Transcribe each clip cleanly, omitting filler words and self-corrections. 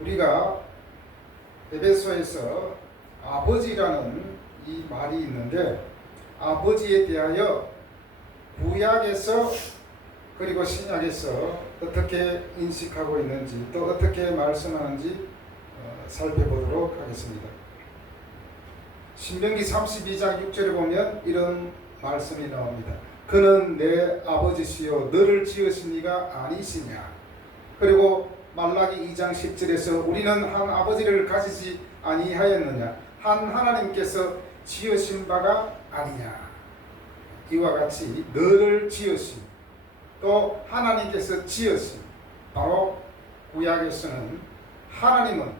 우리가 에베소에서 아버지라는 이 말이 있는데, 아버지에 대하여 구약에서 그리고 신약에서 어떻게 인식하고 있는지, 또 어떻게 말씀하는지 살펴보도록 하겠습니다. 신명기 32장 6절에 보면 이런 말씀이 나옵니다. 그는 내 아버지시요 너를 지으신 이가 아니시냐. 그리고 말라기 2장 10절에서 우리는 한 아버지를 가지지 아니하였느냐, 한 하나님께서 지으신 바가 아니냐. 이와 같이 너를 지으신, 또 하나님께서 지으신, 바로 구약에서는 하나님은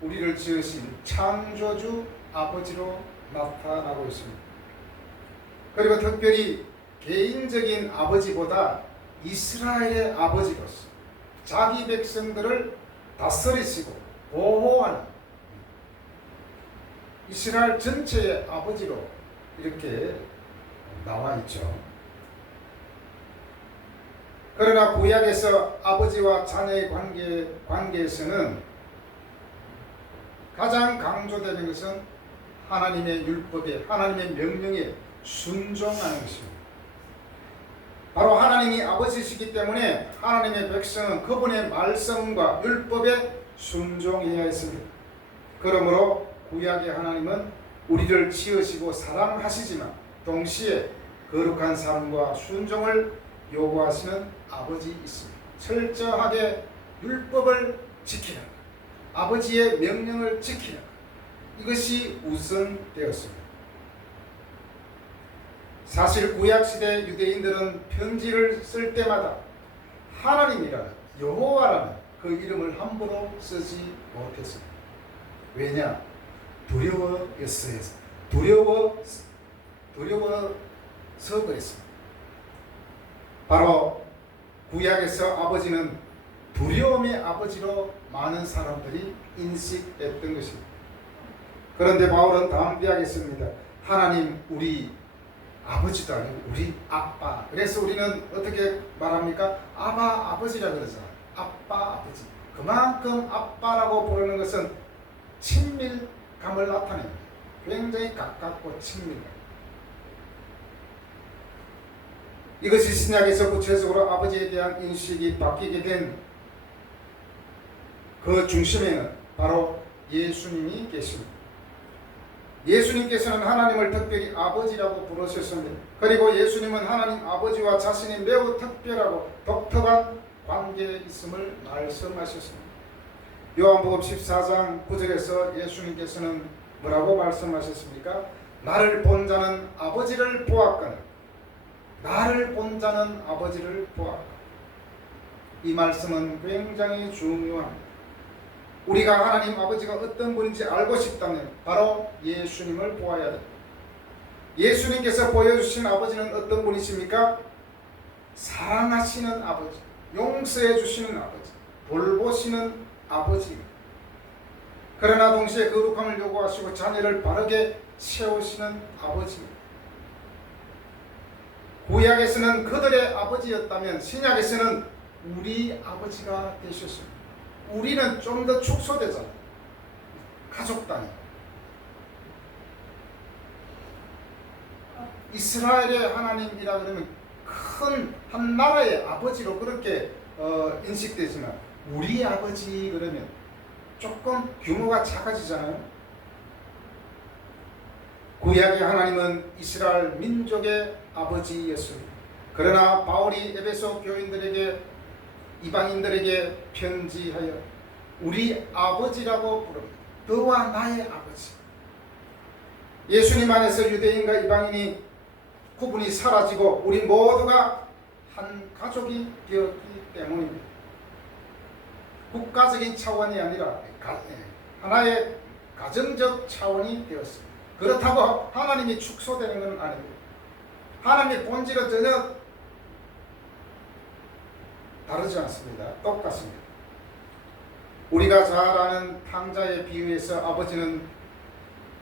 우리를 지으신 창조주 아버지로 나타나고 있습니다. 그리고 특별히 개인적인 아버지보다 이스라엘의 아버지로서 자기 백성들을 다스리시고 보호하는 이스라엘 전체의 아버지로 이렇게 나와 있죠. 그러나 구약에서 아버지와 자녀의 관계에서는 가장 강조되는 것은 하나님의 율법에, 하나님의 명령에 순종하는 것입니다. 바로 하나님이 아버지시기 때문에 하나님의 백성은 그분의 말씀과 율법에 순종해야 했습니다. 그러므로 구약의 하나님은 우리를 지으시고 사랑하시지만 동시에 거룩한 삶과 순종을 요구하시는 아버지이십니다. 철저하게 율법을 지키는, 아버지의 명령을 지키는, 이것이 우선되었습니다. 사실 구약시대 유대인들은 편지를 쓸 때마다 하나님이라는, 여호와라는 그 이름을 함부로 쓰지 못했습니다. 왜냐? 두려워였어요. 두려워서 그랬습니다. 바로 구약에서 아버지는 두려움의 아버지로 많은 사람들이 인식했던 것입니다. 그런데 바울은 담대하겠습니다. 하나님 우리 아버지도 아니고 우리 아빠. 그래서 우리는 어떻게 말합니까? 아바 아버지라 그러잖아요. 아빠 아버지. 그만큼 아빠라고 부르는 것은 친밀감을 나타냅니다. 굉장히 가깝고 친밀감. 이것이 신약에서 구체적으로 아버지에 대한 인식이 바뀌게 된 그 중심에는 바로 예수님이 계십니다. 예수님께서는 하나님을 특별히 아버지라고 부르셨습니다. 그리고 예수님은 하나님 아버지와 자신이 매우 특별하고 독특한 관계에 있음을 말씀하셨습니다. 요한복음 14장 9절에서 예수님께서는 뭐라고 말씀하셨습니까? 나를 본 자는 아버지를 보았거늘, 나를 본 자는 아버지를 보았거늘. 이 말씀은 굉장히 중요합니다. 우리가 하나님 아버지가 어떤 분인지 알고 싶다면 바로 예수님을 보아야 됩니다. 예수님께서 보여주신 아버지는 어떤 분이십니까? 사랑하시는 아버지, 용서해 주시는 아버지, 돌보시는 아버지. 그러나 동시에 거룩함을 요구하시고 자녀를 바르게 세우시는 아버지입니다. 구약에서는 그들의 아버지였다면 신약에서는 우리 아버지가 되셨습니다. 우리는 좀 더 축소되잖아요. 가족 단위. 이스라엘의 하나님이라 그러면 큰 한 나라의 아버지로 그렇게 인식되지만 우리 아버지 그러면 조금 규모가 작아지잖아요. 구약의 하나님은 이스라엘 민족의 아버지였습니다. 그러나 바울이 에베소 교인들에게, 이방인들에게 편지하여 우리 아버지라고 부릅니다. 너와 나의 아버지. 예수님 안에서 유대인과 이방인이 구분이 사라지고 우리 모두가 한 가족이 되었기 때문입니다. 국가적인 차원이 아니라 하나의 가정적 차원이 되었습니다. 그렇다고 하나님이 축소되는 건 아닙니다. 하나님의 본질은 전혀 다르지 않습니다. 똑같습니다. 우리가 잘 아는 탕자의 비유에서 아버지는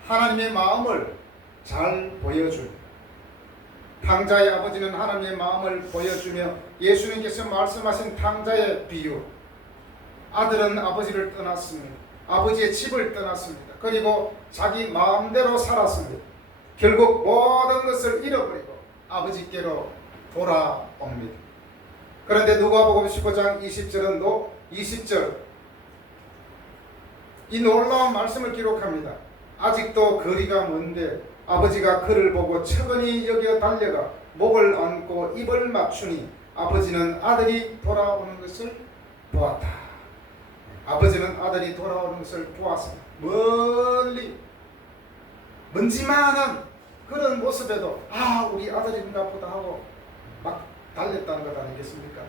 하나님의 마음을 잘 보여줍니다. 탕자의 아버지는 하나님의 마음을 보여주며 예수님께서 말씀하신 탕자의 비유, 아들은 아버지를 떠났습니다. 아버지의 집을 떠났습니다. 그리고 자기 마음대로 살았습니다. 결국 모든 것을 잃어버리고 아버지께로 돌아옵니다. 그런데 누가복음 15장 20절 이 놀라운 말씀을 기록합니다. 아직도 거리가 먼데 아버지가 그를 보고 천천히 여겨 달려가 목을 안고 입을 맞추니 아버지는 아들이 돌아오는 것을 보았다. 아버지는 아들이 돌아오는 것을 보았습니다. 멀리 먼지만한 그런 모습에도 우리 아들인가 보다 하고 막 달렸다는 것 아니겠습니까?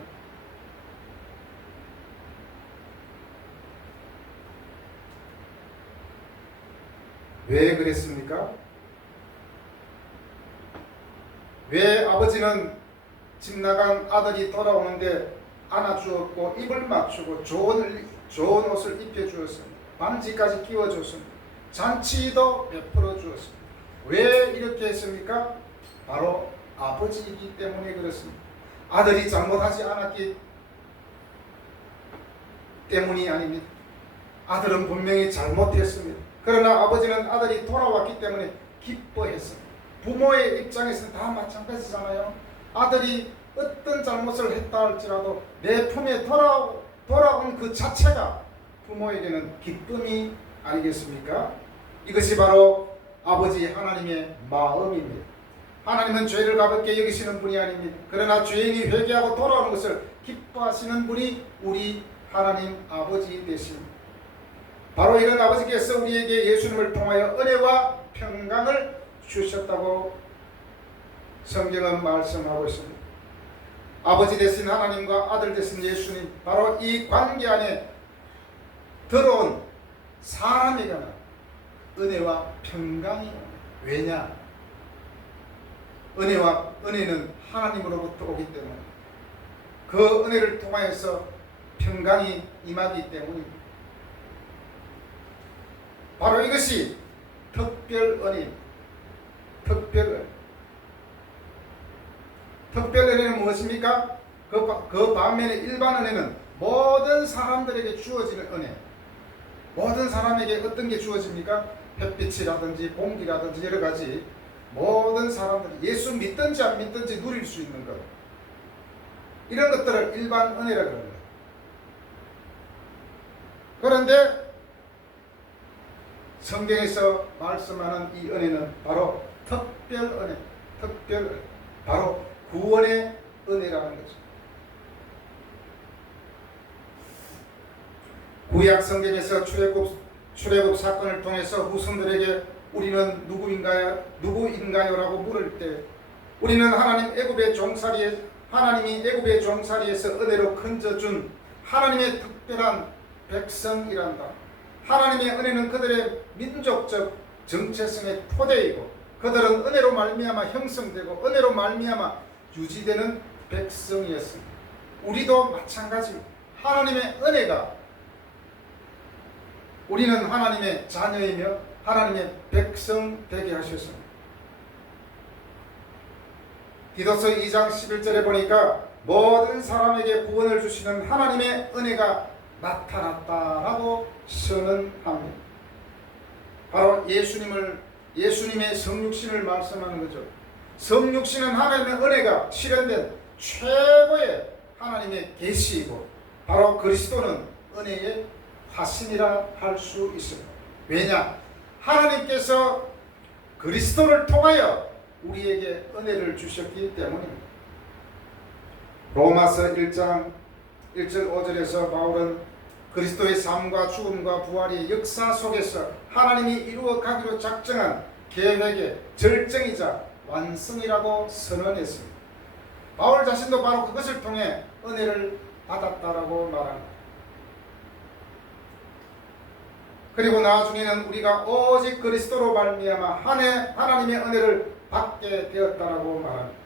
왜 그랬습니까? 왜 아버지는 집 나간 아들이 돌아오는데 안아주었고 입을 맞추고 좋은 옷을 입혀주었습니다. 반지까지 끼워줬습니다. 잔치도 베풀어 주었습니다. 왜 이렇게 했습니까? 바로 아버지이기 때문에 그렇습니다. 아들이 잘못하지 않았기 때문이 아닙니다. 아들은 분명히 잘못했습니다. 그러나 아버지는 아들이 돌아왔기 때문에 기뻐했습니다. 부모의 입장에서는 다 마찬가지잖아요. 아들이 어떤 잘못을 했다 할지라도 내 품에 돌아온 그 자체가 부모에게는 기쁨이 아니겠습니까? 이것이 바로 아버지 하나님의 마음입니다. 하나님은 죄를 가볍게 여기시는 분이 아닙니다. 그러나 죄인이 회개하고 돌아오는 것을 기뻐하시는 분이 우리 하나님 아버지 되십니다. 바로 이런 아버지께서 우리에게 예수님을 통하여 은혜와 평강을 주셨다고 성경은 말씀하고 있습니다. 아버지 되신 하나님과 아들 되신 예수님, 바로 이 관계 안에 들어온 사람에게는 은혜와 평강이 옵니다. 왜냐? 은혜는 하나님으로부터 오기 때문에 그 은혜를 통하여서 평강이 임하기 때문입니다. 바로 이것이 특별 은혜입니다. 특별 은혜는 무엇입니까? 그 반면에 일반 은혜는 모든 사람들에게 주어지는 은혜. 모든 사람에게 어떤 게 주어집니까? 햇빛이라든지 공기라든지 여러 가지 모든 사람들이 예수 믿든지 안 믿든지 누릴 수 있는 것, 이런 것들을 일반 은혜라고 합니다. 그런데 성경에서 말씀하는 이 은혜는 바로 특별 은혜, 바로 구원의 은혜라는 거죠. 구약 성경에서 출애굽 사건을 통해서 후손들에게 우리는 누구인가요? 라고 물을 때 우리는 하나님이 애굽의 종살이에서 은혜로 건져준 하나님의 특별한 백성이란다. 하나님의 은혜는 그들의 민족적 정체성의 토대이고 그들은 은혜로 말미암아 형성되고 은혜로 말미암아 유지되는 백성이었습니다. 우리도 마찬가지입니다. 하나님의 은혜가 우리는 하나님의 자녀이며 하나님의 백성 되게 하셨습니다. 디도서 2장 11절에 보니까 모든 사람에게 구원을 주시는 하나님의 은혜가 나타났다라고 선언합니다. 바로 예수님의 성육신을 말씀하는 거죠. 성육신은 하나님의 은혜가 실현된 최고의 하나님의 계시이고 바로 그리스도는 은혜의 화신이라 할 수 있습니다. 왜냐? 하나님께서 그리스도를 통하여 우리에게 은혜를 주셨기 때문입니다. 로마서 1장 1절 5절에서 바울은 그리스도의 삶과 죽음과 부활의 역사 속에서 하나님이 이루어 가기로 작정한 계획의 절정이자 완성이라고 선언했습니다. 바울 자신도 바로 그것을 통해 은혜를 받았다라고 말합니다. 그리고 나중에는 우리가 오직 그리스도로 말미암아 하나님의 은혜를 받게 되었다라고 말합니다.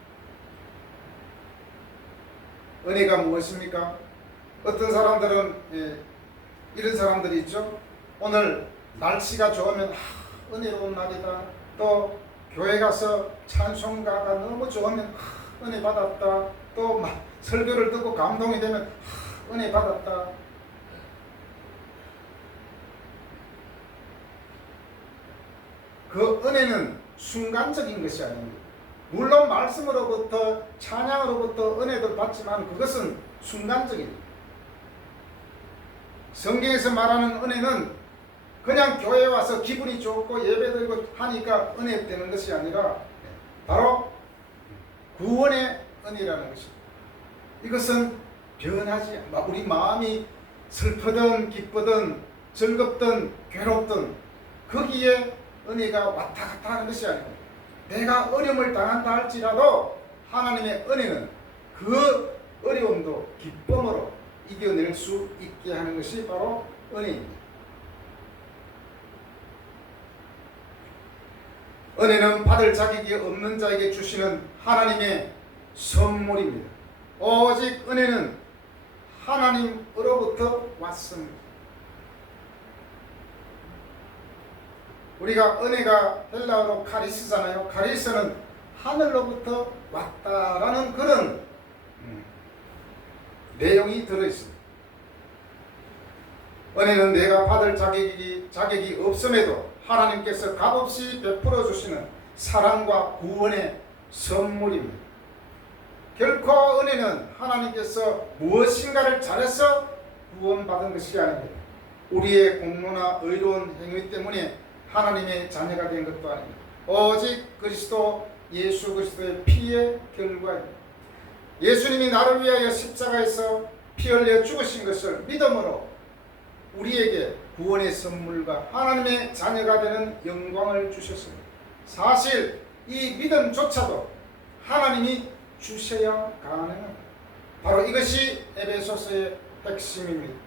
은혜가 무엇입니까? 어떤 사람들은 이런 사람들이 있죠. 오늘 날씨가 좋으면 은혜로운 날이다. 또 교회 가서 찬송가가 너무 좋으면 은혜 받았다. 또 설교를 듣고 감동이 되면 은혜 받았다. 그 은혜는 순간적인 것이 아닙니다. 물론 말씀으로부터 찬양으로부터 은혜도 받지만 그것은 순간적입니다. 성경에서 말하는 은혜는 그냥 교회에 와서 기분이 좋고 예배드리고 하니까 은혜 되는 것이 아니라 바로 구원의 은혜라는 것입니다. 이것은 변하지 않아. 우리 마음이 슬프든 기쁘든 즐겁든 괴롭든 거기에 은혜가 왔다 갔다 하는 것이 아닙니다. 내가 어려움을 당한다 할지라도 하나님의 은혜는 그 어려움도 기쁨으로 이겨낼 수 있게 하는 것이 바로 은혜입니다. 은혜는 받을 자격이 없는 자에게 주시는 하나님의 선물입니다. 오직 은혜는 하나님으로부터 왔습니다. 우리가 은혜가 헬라어로 카리스잖아요. 카리스는 하늘로부터 왔다라는 그런 내용이 들어있습니다. 은혜는 내가 받을 자격이 없음에도 하나님께서 값없이 베풀어 주시는 사랑과 구원의 선물입니다. 결코 은혜는 하나님께서 무엇인가를 잘해서 구원받은 것이 아닙니다. 우리의 공로나 의로운 행위 때문에 하나님의 자녀가 된 것도 아닙니다. 오직 그리스도 예수 그리스도의 피의 결과입니다. 예수님이 나를 위하여 십자가에서 피 흘려 죽으신 것을 믿음으로 우리에게 구원의 선물과 하나님의 자녀가 되는 영광을 주셨습니다. 사실 이 믿음조차도 하나님이 주셔야 가능합니다. 바로 이것이 에베소서의 핵심입니다.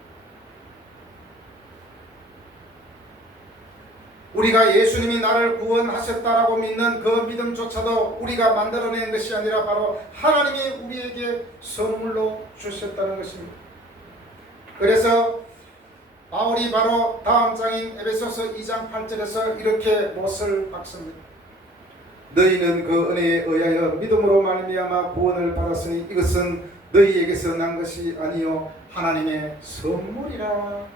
우리가 예수님이 나를 구원하셨다라고 믿는 그 믿음조차도 우리가 만들어낸 것이 아니라 바로 하나님이 우리에게 선물로 주셨다는 것입니다. 그래서 바울이 바로 다음 장인 에베소서 2장 8절에서 이렇게 못을 박습니다. 너희는 그 은혜에 의하여 믿음으로 말미암아 구원을 받았으니 이것은 너희에게서 난 것이 아니요 하나님의 선물이라.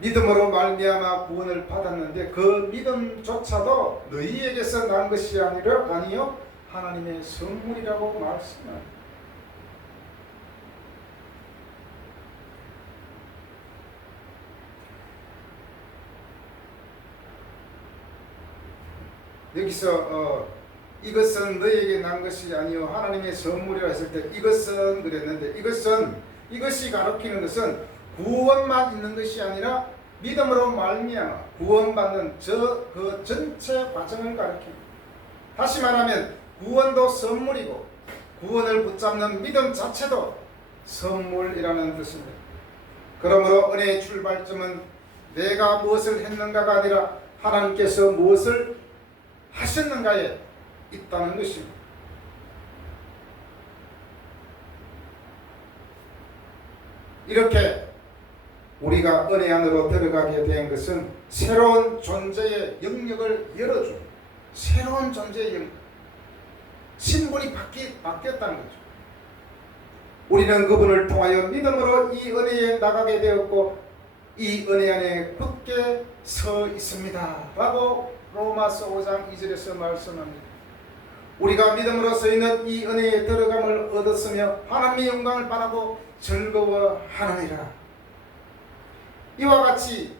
믿음으로 말미암아 구원을 받았는데 그 믿음조차도 너희에게서 난 것이 아니요 하나님의 선물이라고 말씀합니다. 여기서 이것은 너희에게 난 것이 아니요 하나님의 선물이라 했을 때 이것은 그랬는데 이것이 가리키는 것은 구원만 있는 것이 아니라 믿음으로 말미암아 구원받는 그 전체 과정을 가리킵니다. 다시 말하면 구원도 선물이고 구원을 붙잡는 믿음 자체도 선물이라는 뜻입니다. 그러므로 은혜의 출발점은 내가 무엇을 했는가가 아니라 하나님께서 무엇을 하셨는가에 있다는 것입니다. 이렇게 우리가 은혜 안으로 들어가게 된 것은 새로운 존재의 영역을 열어준 새로운 존재의 영역, 신분이 바뀌었다는 거죠. 우리는 그분을 통하여 믿음으로 이 은혜에 나가게 되었고 이 은혜 안에 굳게 서 있습니다 라고 로마서 5장 2절에서 말씀합니다. 우리가 믿음으로 서 있는 이 은혜에 들어감을 얻었으며 하나님의 영광을 바라고 즐거워하느니라. 이와 같이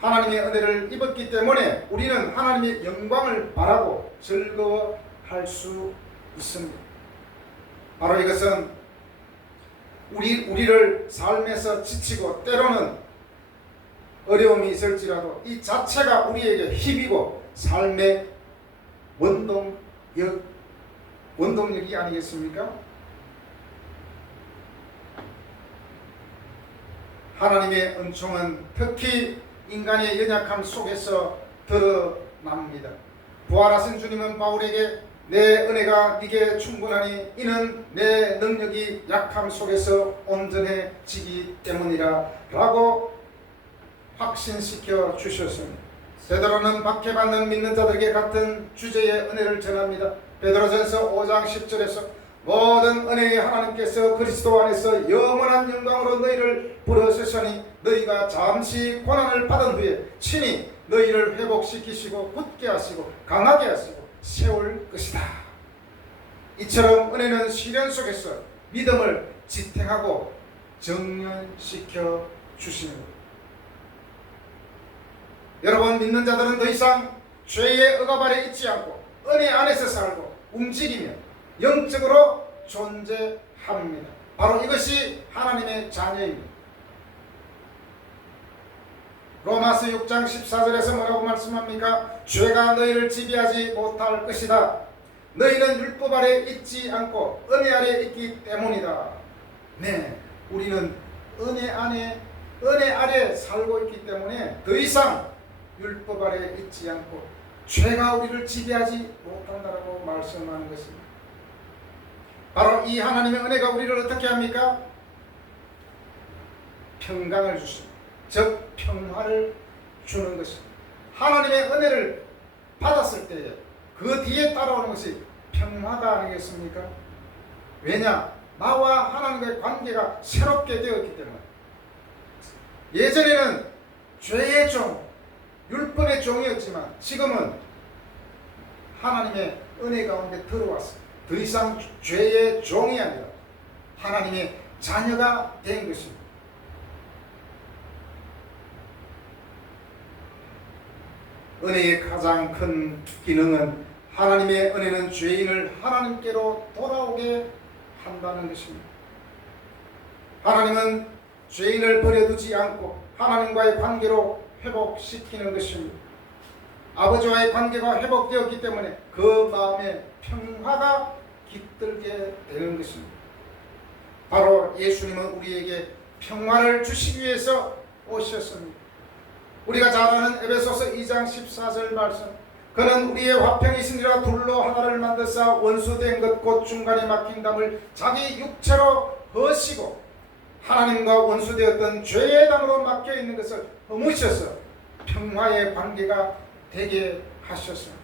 하나님의 은혜를 입었기 때문에 우리는 하나님의 영광을 바라고 즐거워할 수 있습니다. 바로 이것은 우리를 삶에서 지치고 때로는 어려움이 있을지라도 이 자체가 우리에게 힘이고 삶의 원동력이 아니겠습니까? 하나님의 은총은 특히 인간의 연약함 속에서 드러납니다. 부활하신 주님은 바울에게 내 은혜가 네게 충분하니 이는 내 능력이 약함 속에서 온전해지기 때문이라 라고 확신시켜 주셨습니다. 베드로는 박해받는 믿는 자들에게 같은 주제의 은혜를 전합니다. 베드로전서 5장 10절에서 모든 은혜의 하나님께서 그리스도 안에서 영원한 영광으로 너희를 부르셨으니 너희가 잠시 고난을 받은 후에 친히 너희를 회복시키시고 굳게 하시고 강하게 하시고 세울 것이다. 이처럼 은혜는 시련 속에서 믿음을 지탱하고 정련시켜 주시는 것. 여러분, 믿는 자들은 더 이상 죄의 억압 아래 있지 않고 은혜 안에서 살고 움직이며 영적으로 존재합니다. 바로 이것이 하나님의 자녀입니다. 로마서 6장 14절에서 뭐라고 말씀합니까? 죄가 너희를 지배하지 못할 것이다. 너희는 율법 아래 있지 않고 은혜 아래 있기 때문이다. 네, 우리는 은혜 아래 살고 있기 때문에 더 이상 율법 아래 있지 않고 죄가 우리를 지배하지 못한다라고 말씀하는 것입니다. 바로 이 하나님의 은혜가 우리를 어떻게 합니까? 평강을 주십니다. 즉 평화를 주는 것입니다. 하나님의 은혜를 받았을 때에 그 뒤에 따라오는 것이 평화가 아니겠습니까? 왜냐? 나와 하나님과의 관계가 새롭게 되었기 때문에. 예전에는 죄의 종, 율법의 종이었지만 지금은 하나님의 은혜 가운데 들어왔습니다. 더 이상 죄의 종이 아니라 하나님의 자녀가 된 것입니다. 은혜의 가장 큰 기능은 하나님의 은혜는 죄인을 하나님께로 돌아오게 한다는 것입니다. 하나님은 죄인을 버려두지 않고 하나님과의 관계로 회복시키는 것입니다. 아버지와의 관계가 회복되었기 때문에 그 마음에 평화가 깃들게 되는 것입니다. 바로 예수님은 우리에게 평화를 주시기 위해서 오셨습니다. 우리가 잘 아는 에베소서 2장 14절 말씀, 그는 우리의 화평이시니라 둘로 하나를 만드사 원수된 것 곧 중간에 막힌 담을 자기 육체로 허시고 하나님과 원수되었던 죄의 담으로 막혀있는 것을 허무셔서 평화의 관계가 되게 하셨습니다.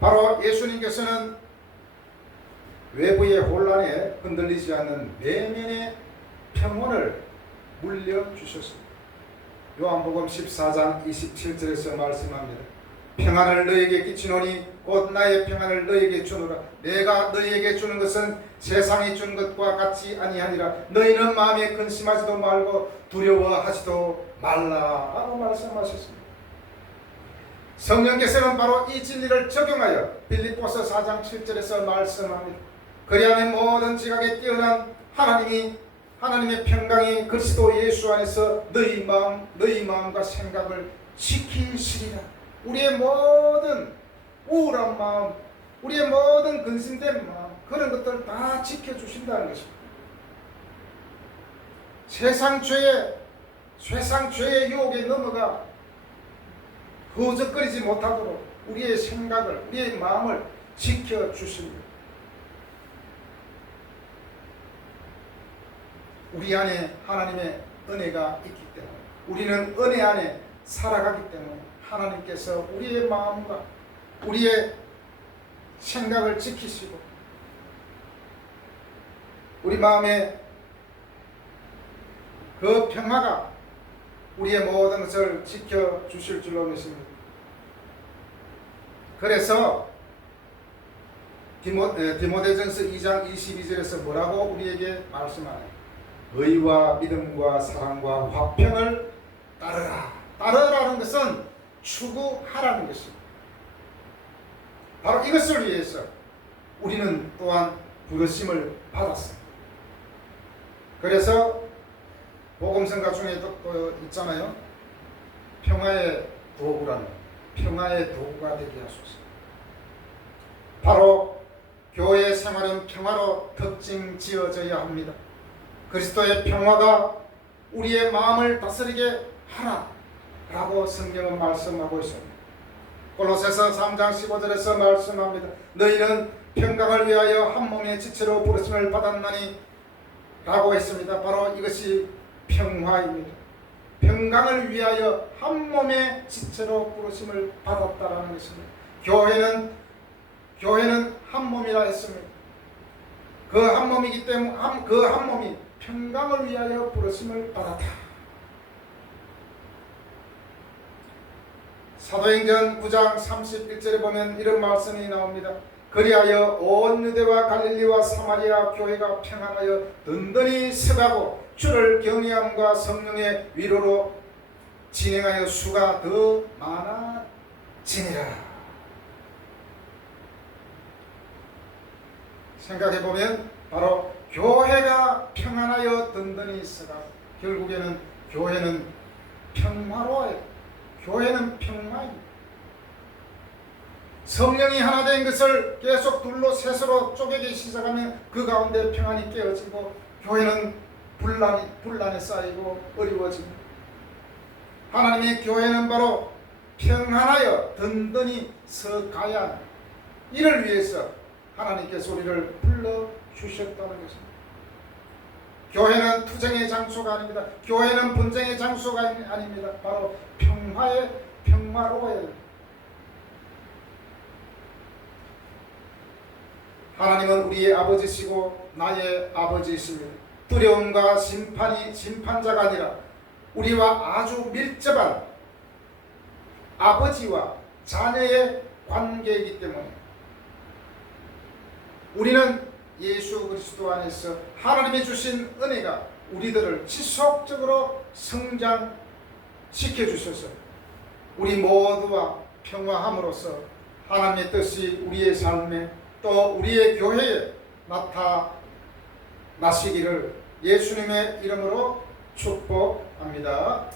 바로 예수님께서는 외부의 혼란에 흔들리지 않는 내면의 평온을 물려주셨습니다. 요한복음 14장 27절에서 말씀합니다. 평안을 너에게 끼치노니 곧 나의 평안을 너에게 주노라. 내가 너에게 주는 것은 세상이 주는 것과 같이 아니하니라. 너희는 마음에 근심하지도 말고 두려워하지도 말라 라고 말씀하셨습니다. 성령께서는 바로 이 진리를 적용하여 빌립보서 4장 7절에서 말씀합니다. 그리하면 모든 지각에 뛰어난 하나님의 평강이 그리스도 예수 안에서 너희 마음과 생각을 지키시리라. 우리의 모든 우울한 마음, 우리의 모든 근심된 마음, 그런 것들 다 지켜주신다는 것입니다. 세상 죄의 유혹에 넘어가 허적거리지 못하도록 우리의 생각을, 우리의 마음을 지켜주십니다. 우리 안에 하나님의 은혜가 있기 때문에, 우리는 은혜 안에 살아가기 때문에 하나님께서 우리의 마음과 우리의 생각을 지키시고 우리 마음에 그 평화가 우리의 모든 것을 지켜주실 줄로 믿습니다. 그래서 디모데전서 2장 22절에서 뭐라고 우리에게 말씀하나요? 의와 믿음과 사랑과 화평을 따르라. 따르라는 것은 추구하라는 것입니다. 바로 이것을 위해서 우리는 또한 부르심을 받았습니다. 그래서 복음성가 중에 또 있잖아요. 평화의 도구라는, 평화의 도구가 되게 하소서. 바로 교회 생활은 평화로 특징 지어져야 합니다. 그리스도의 평화가 우리의 마음을 다스리게 하라 라고 성경은 말씀하고 있습니다. 골로새서 3장 15절에서 말씀합니다. 너희는 평강을 위하여 한 몸의 지체로 부르심을 받았나니 라고 했습니다. 바로 이것이 평화입니다. 평강을 위하여 한 몸의 지체로 부르심을 받았다라는 것입니다. 교회는 교회는 한 몸이라 했습니다. 그 한 몸이기 때문에 그 한 몸이 평강을 위하여 부르심을 받았다. 사도행전 9장 31절에 보면 이런 말씀이 나옵니다. 그리하여 온 유대와 갈릴리와 사마리아 교회가 평안하여 든든히 서가고 주를 경외함과 성령의 위로로 진행하여 수가 더 많아지니라. 생각해보면 바로 교회가 평안하여 든든히 서가, 결국에는 교회는 평화로워요. 교회는 평화입니다. 성령이 하나 된 것을 계속 둘로 셋으로 쪼개기 시작하면 그 가운데 평안이 깨어지고 교회는 분란에 쌓이고 어려워집니다. 하나님의 교회는 바로 평안하여 든든히 서가야 합니다. 이를 위해서 하나님께서 우리를 불러주셨다는 것입니다. 교회는 투쟁의 장소가 아닙니다. 교회는 분쟁의 장소가 아닙니다. 바로 평화의 평화로워요. 하나님은 우리의 아버지시고 나의 아버지이십니다. 두려움과 심판자가 아니라 우리와 아주 밀접한 아버지와 자녀의 관계이기 때문에 우리는 예수 그리스도 안에서 하나님이 주신 은혜가 우리들을 지속적으로 성장시켜 주셔서 우리 모두와 평화함으로써 하나님의 뜻이 우리의 삶에 또 우리의 교회에 나타나시기를 예수님의 이름으로 축복합니다.